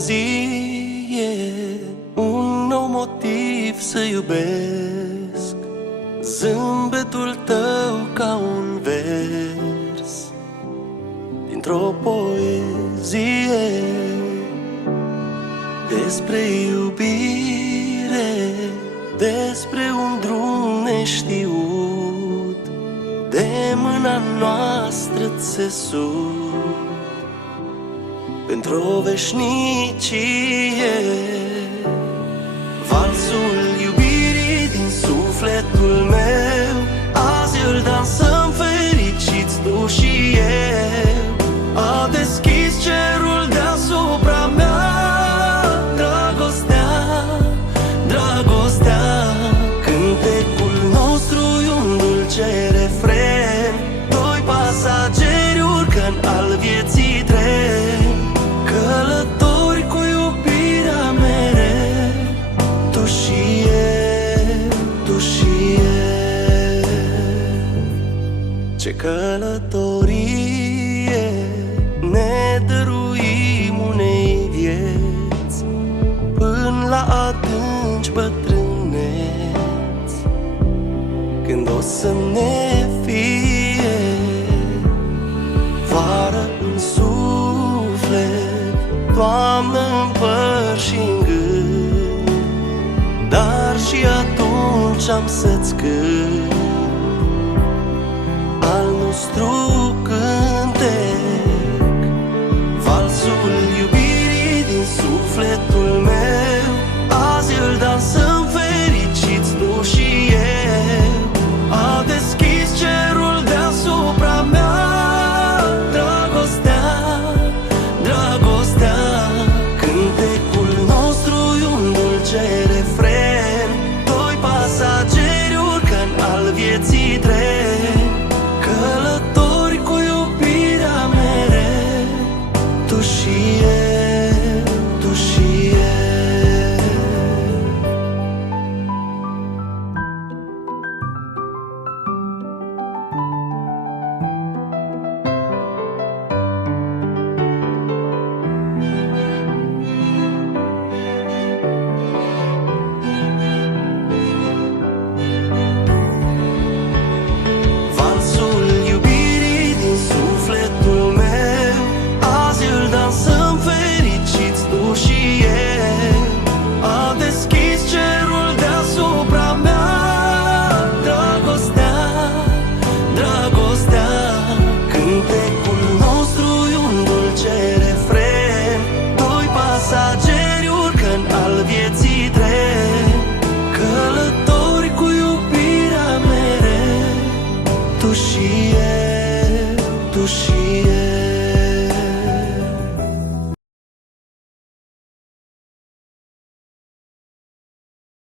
zi e un nou motiv să iubesc. Zâmbetul tău ca un vers dintr-o poezie despre iubire, despre un drum neștiut, de mâna noastră țesut pentru-o veșnicie. Valsul iubirii din sufletul meu, azi îl dansăm fericiți tu și eu. A deschis cerul deasupra mea, dragostea, dragostea. Cântecul nostru e un dulce refren, doi pasageri urcă-n al vieții tren, călători cu iubirea mereu, tu și eu, tu și eu. Ce călătorie ne dăruim unei vieți, până la adânci bătrâneți, când o să ne fie vară în suflet, toamnă în păr și în gând, dar și atunci am să-ți cânt al nostru cântec. Valsul iubirii din sufletul meu, azi îl dansăm fericiți tu și eu. A deschis cerul deasupra mea, dragostea, dragostea. Cântecul nostru e un dulce refren, doi pasageri urcă-n al vieții tren,